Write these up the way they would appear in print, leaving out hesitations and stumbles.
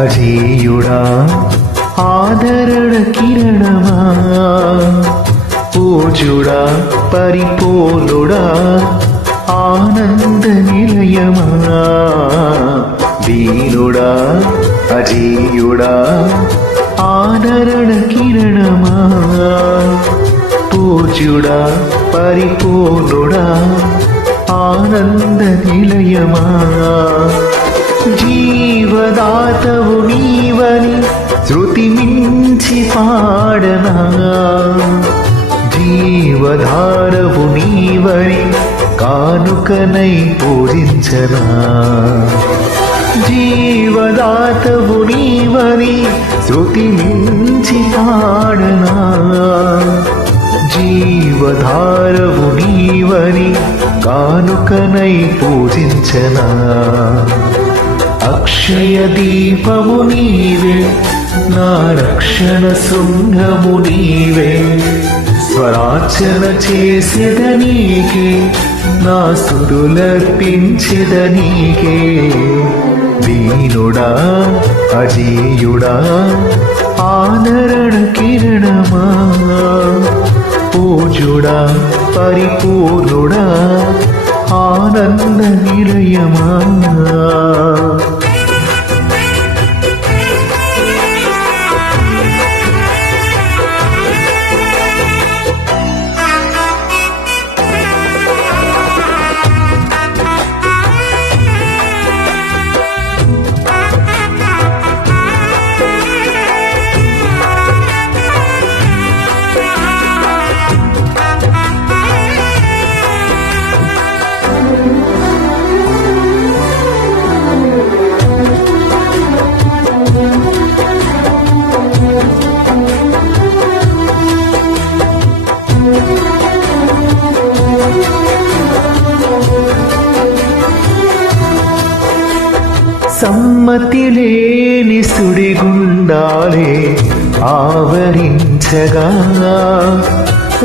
అజేయుడా ఆదరణ కిరణమా, పూజుడా పరిపూర్ణుడా ఆనంద నిలయమా, దీనుడా అజేయుడా ఆదరణ కిరణమా, పూజ్యుడా పరిపూర్ణుడా ఆనంద నిలయమా, జీవదాతవు నీవని శృతి మించి పాడనా, జీవధారవు నీవని కానుకనై పూజించనా, జీవదాతవు నీవని శృతి మించి పాడనా, జీవధారవు నీవని కానుకనై పూజించనా, అక్షయ దీపము నీవే నా రక్షణ శృంగము నీవే, స్వరార్చన చేసేదనీకే నా స్తుతులర్పించెదనీకే, దీనుడా అజేయుడా ఆదరణ కిరణమా, పూజుడా పరిపూర్ణుడా ఆనంద నిలయమా. సమ్మతి లేని సుడిగుండాలే ఆవరించగా,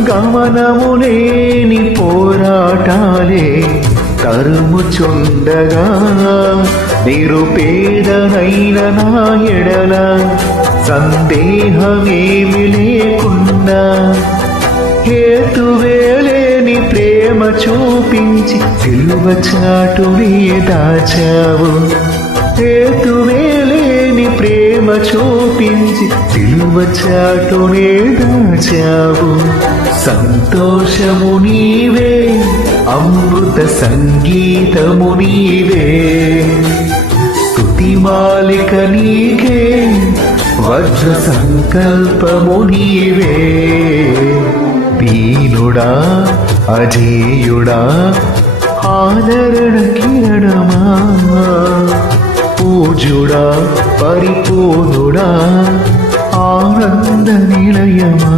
గమనము లేని పోరాటాలే తరుముచుండగా, నిరుపేదనైన నా ఎడల సందేహమేమి లేకుండా హేతువేలేని ప్రేమ చూపించి సిలువ చాటునే దాచావు, హేతువేలేని ప్రేమ చూపించి సిలువ చాటునే దాచావు, సంతోషము నీవే అమృత సంగీతము నీవే, స్తుతిమాలిక నీకే వజ్ర సంకల్పము నీవే, దీనుడా అజేయుడా ఆదరణ కిరణమా, పూజుడా పరిపూర్ణుడా ఆనంద నిలయమా.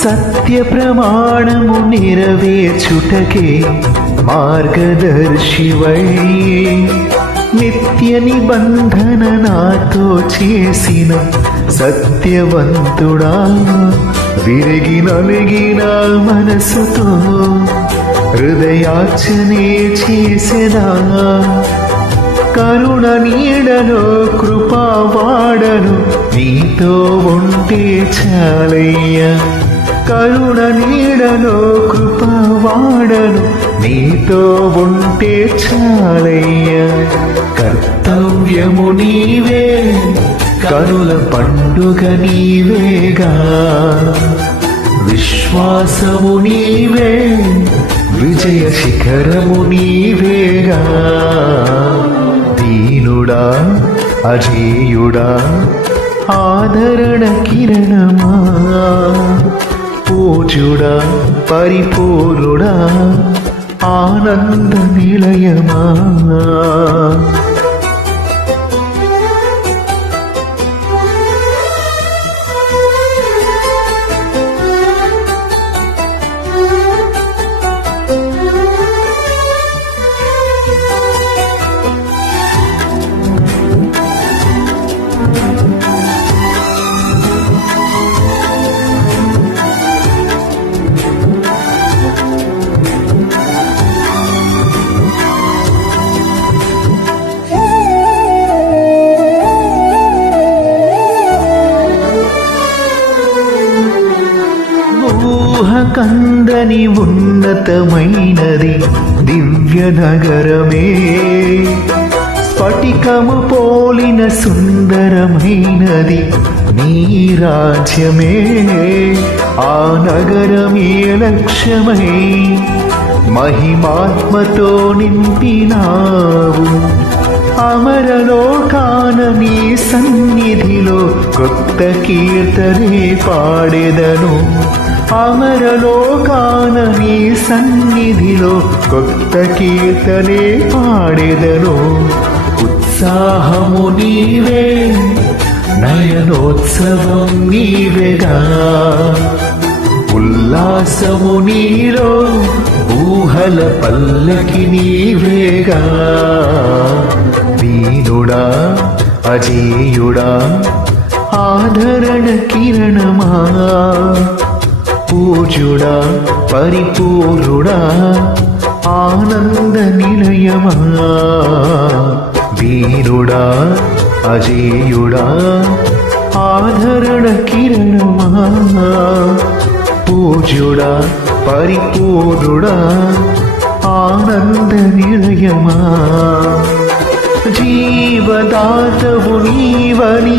సత్య ప్రమాణము నెరవేర్చుటకే మార్గదర్శివై, నిత్య నిబంధన నాతో చేసిన సత్యవంతుడా, విరిగి నలిగిన మనసుతో హృదయార్చనే చేసెదా, కరుణ నీడలో కృపావాడను నీతో ఉంటే చాలయ్యా, కరుణ నీడలో కృపావాడను నీతో ఉంటే చాలయ్యా, కర్తవ్యము నీవే కనుల పండుగ నీవేగా, విశ్వాసము నీవే విజయ శిఖరము నీవేగా దీనుడా అజేయుడా ఆదరణ కిరణమా పూజుడా పరిపూర్ణుడా ఆనంద నిలయమా ఊహకందని ఉన్నతమైనది దివ్య నగరమే స్ఫటికము పోలిన సుందరమైనది నీ రాజ్యమే ఆ నగరమే లక్ష్యమై మహిమాత్మతో నింపినావు అమరలోకాన నీ సన్నిధిలో కొత్త కీర్తనే పాడెదను అమరలోకాన నీ సన్నిధిలో కొత్త కీర్తనే పాడెదను ఉత్సాహము నీవే నయనోత్సవం నీవేగా ఉల్లాసము నీలో ఊహల పల్లకి నీవేగా దీనుడా అజేయుడా ఆదరణ కిరణమా పూజుడా పరిపూర్ణుడా ఆనంద నిలయమా వీరుడా అజేయుడా ఆదరణ కిరణమా పూజుడా పరిపూర్ణుడా ఆనంద నిలయమా జీవదాతవు నీవని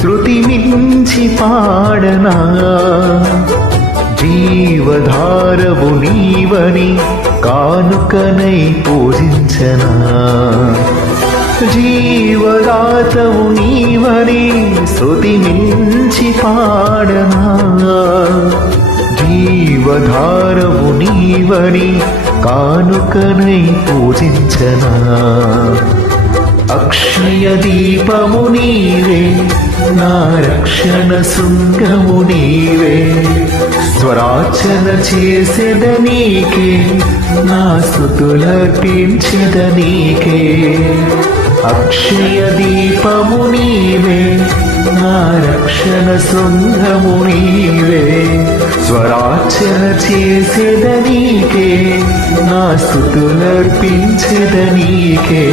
శృతి మించి పాడనా జీవధారవు నీవని కానుకనై పూజించనా జీవదాతవు నీవని శృతి మించి పాడనా జీవధారవు నీవని కానుకనై పూజించనా అక్షయ దీపము నీవే నా రక్షణ శృంగము నీవే స్వరాచన చేసేద నీకే నా స్తుతులర్పించెద నీకే అక్షయ దీపము నీవే నా రక్షణ శృంగము నీవే స్వరాచన చేసేద నీకే నా స్తుతులర్పించెద నీకే